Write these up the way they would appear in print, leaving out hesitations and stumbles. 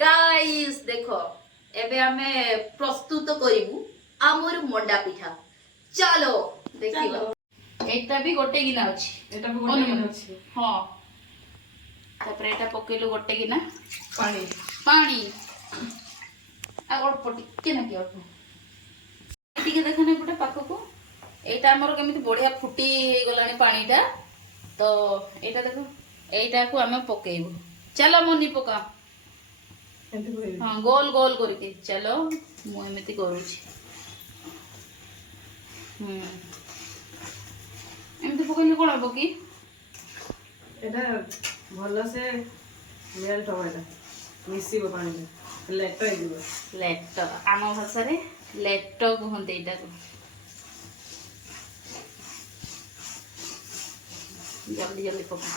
Guys देखो एबे हमें प्रस्तुत करिवु आमर मंडा पिठा। चलो देखिबा। एटा भी गोटे गिना अछि। एटा भी गोटे गिना अछि। हां तापर एटा पकेलु गोटे गिना पानी पानी आ और पटी के ना कियो टिके देखने पटे पाखो को एटा हमर केमिति बढ़िया फुटी हे गलानी पानीटा तो एटा देखो एटा को हमें पकेइबु। चलो मोनी पका हाँ गोल गोल करके चलो मु एमिति करूची एमिति पकइले कोन हबो की एटा भलो से मेल्ट हो एटा मिसिबो पानी में लेट हो जिवो लेट आम भाषा रे लेट कहते एटा को जल्दी जल्दी पका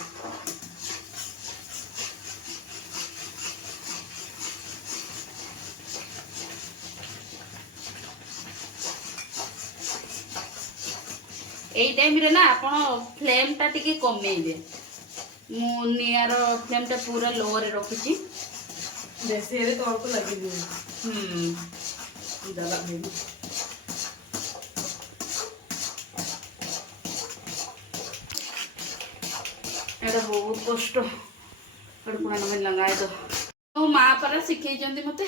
ए टाइम रे ना आपण फ्लेम टा टिके कमेइबे मु नियार फ्लेम टा पूरा लो रे रखुची बेसी रे तो आपको लगी दी ज्यादा नहीं एटा बहुत कष्ट कड़कुआ न लगाए दो मो माँ पर शिखई जंती मते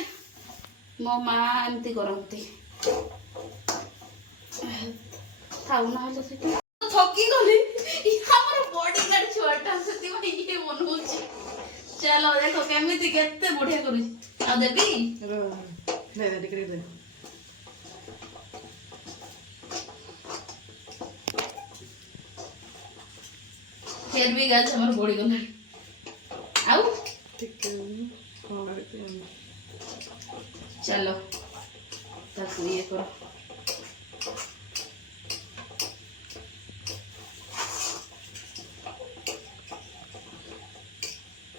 मो माँ एमती करंती थाउ ना हले से थकी गली हमर बॉडी गार्ड छोटा सती में ये बनउची चलो देखो केमिति केते बढ़िया करू आ देबी ले दे टिकरी दे फिर भी गाज हमर बॉडी गला आउ ठीक है कौन करते हैं चलो तक ये करो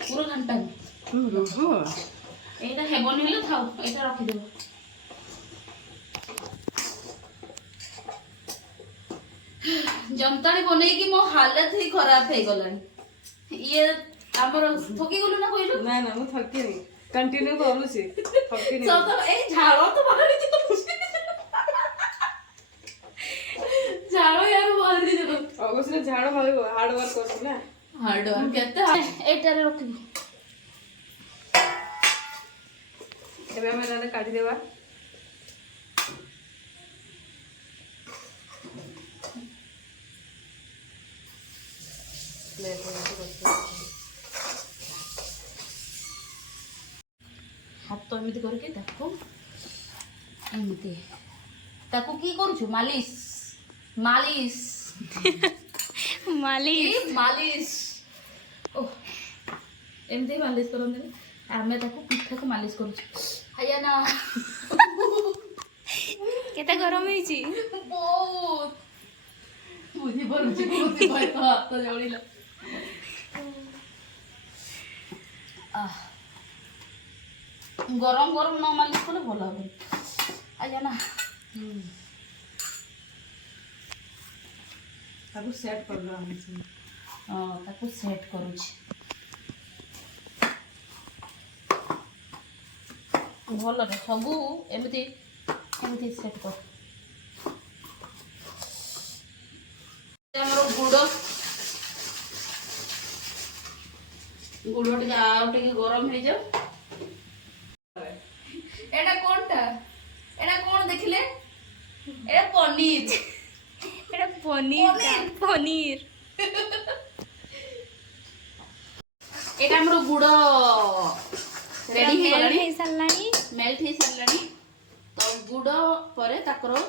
पूरा घंटा रुको एटा हेबनी हेले थाउ एटा रखि देबो जमतानी बनै कि मो हालत ही खराब हे गलानी ये हमर थकी गलु ना कइलु ना ना मैं थकी नहीं कंटिन्यू करू छी थकी नहीं सब ए झाड़ो तो बाहर दी तो झाड़ो यार बाहर दी दे अगसरे झाड़ भाई हार्ड वर्क करछ ना हार्ड वर्क केते एटा रे रखि एबे हम एना काटी देबा ले हाथ तो एमिति करके ताको एमिति ताको की करू मालिश मालिश मालिश मालिश ओह एमिति मालिश करन आमे ताको पिठा को मालिश करू हैया ना केते गरम होईची बहुत बुझी पड़ुची कोती भाई तो हाथ तो जोड़ीला गरम गरम न मालिश कले भल हे आया ना ताको सेट कर लो हम हां ताको सेट करूची भल रे सबू एमिति एमिति सेट कर हमरो गुड़ टे आउ टे गरम हे जाओ एटा कोनटा एटा कोन देखिले एटा पनीर एटा पनीर पनीर एटा हमरो गुड़ रेडी हे गलानी सल्लानी मेल्ट हे सल्लानी तो गुड़ परे ताकरो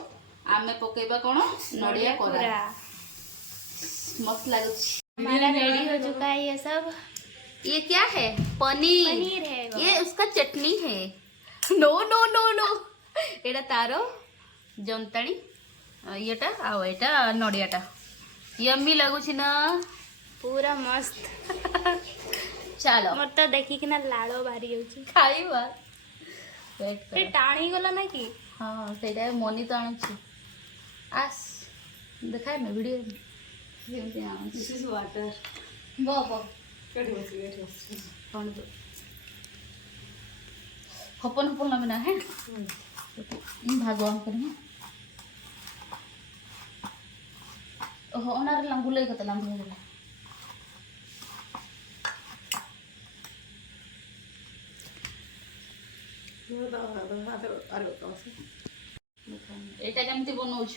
आमे पकेबा कोन नडिया कोरा मस्त लागछ हमारा रेडी हो चुका है ये सब ये क्या है पनीर पनीर है ये उसका चटनी है नो नो नो नो एटा तारो जंताणी येटा आउ एटा नडियाटा यम्मी लागुछि ना पूरा मस्त चलो मोर तो देखी कि ना लाड़ो बाहरी जाउची खाइबा वेट ते कर टाणी गला ना कि हां सेटा मनी तो आनुछि आस देखाय ना वीडियो केमती आनुछि दिस इज वाटर बो बो कटी बस कौन हपन हपन लगे ना है भागवान करें ओहो ओनार लांगु लई कत लांगु होला एटा केमती बनौछ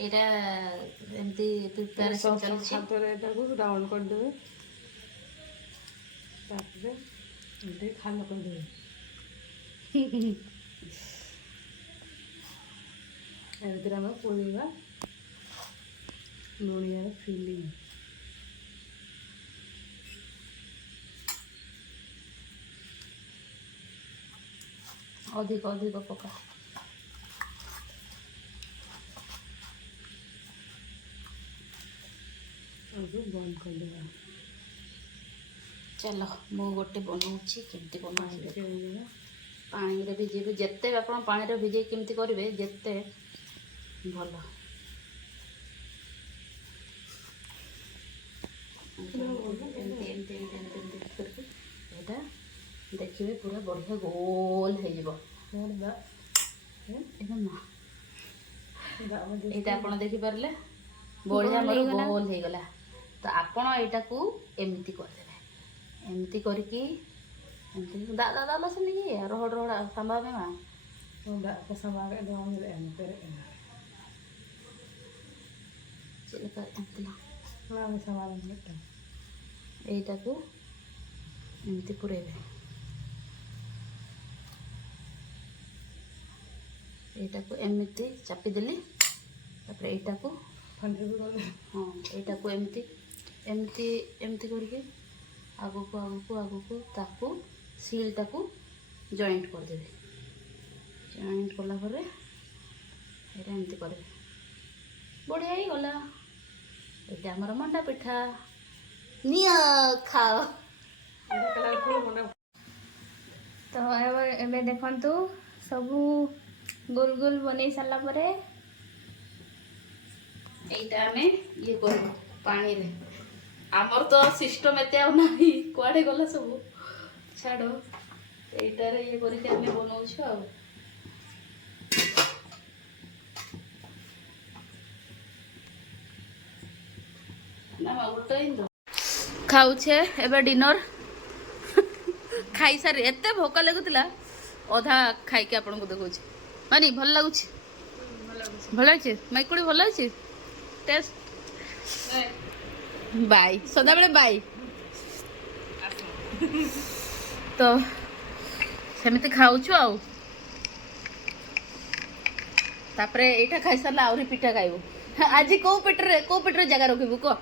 एटा एमती प्रिपरेशन चलछि हाथरे एटाକୁ ରାଉଣ୍ଡ କରିଦେବେ ତାପରେ ଏମିତି ଖାଲ କରିଦେବେ ଏଥିରେ ଆମେ ପୋଳିବା ଲୁଣିଆର ଫିଲିଂ अधिक अधिक पका बंद करदेवा चलो मु गोटे बनाऊँगी केमती बनाऊँ पानी रे भिजेबे जेते आपण पानी रे भिजे केमती करिवे जेते भल एटा देखिए पूरा बढ़िया गोल हो एटा आपण देखि पारले बढ़िया मोर गोल हो गला तो आपण एटा को एमती कर देबे एमती करके एमती दादा दादा से नहीं है रोड रोड संभव है मां दा को समागे दो हम ले एमते चल कर एमती ना हम समागे लेता एटा को एमती पुरेबे एटा को एमती चापी देली तापर एटा को फंडे भी कर हाँ एटा को एमती एमती एमती करके आगो को ताकू सील ताकू जॉइंट कर देबे जॉइंट कला परे एटा एमती करबे बढ़िया ही गला एटा हमर मंडा पिठा निया खाओ एटा कलरफुल बना तो एबे देखंतु सबू गोल गोल बनै सारला परे एटा हमें ये कर पानी रे आमर तो सिस्टम एते आ नाही कुआडे गला सब छाड़ो एटा रे ये करी के हमें बनाउछु आ ना उल्टा इंदो खाउछे एबे डिनर खाई सारी एते भोक लागुतिला अधा खाई के आपन को देखौछि मानी भल लागुछि भल अछि माइकुडी भल अछि टेस्ट बाय सदा बेले बाय तो सेमिति खाउछु आउ तापरे एटा खाई सारला आउरी पिठा खाइबो आज को पेटरे जगह रखिबो को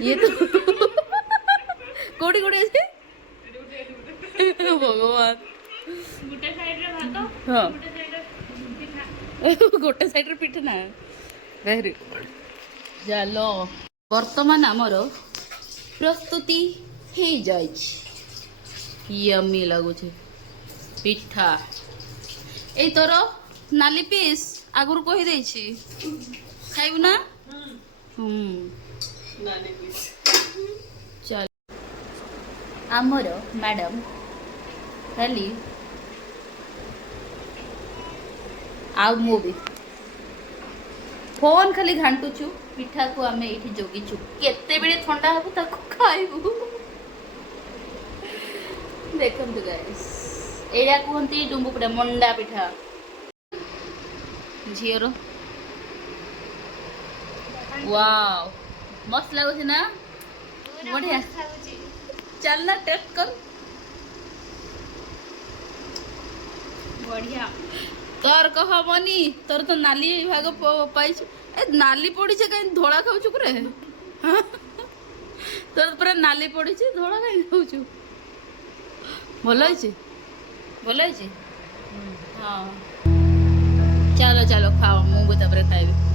ये तो कोडी कोडी अछि भगवान गुटे साइड रे भातो हां गुटे साइड रे पिठा गोटे साइड रे पिठ ना वेरी गुड चलो वर्तमान आमर प्रस्तुति हो जाए यम्मी लगुच पिठा ए तोर नाली पीस आगुर कही दे खाइबू ना नानी पीस चल आमर मैडम खाली आउ मु भी फोन खाली घाटुचु पिठा को आमे एठी जोगिचु केते बेले ठंडा हबु ताको खाइबु देखंतु गाइस एडा कोहंती डुंबु पिठा मंडा पिठा झियोरो वाओ मस्त लागुछ ना बढ़िया चल ना टेस्ट कर बढ़िया तोर कह मनी तोर तो नाली भाग पाइछ ए नाली पड़ी छे कहीं धोला खाउछु करे तोर पूरा नाली पड़ी छे धोला कहीं खाउछु भलो है भलो है हाँ चलो चलो खाओ मु भी तबरे खाइबे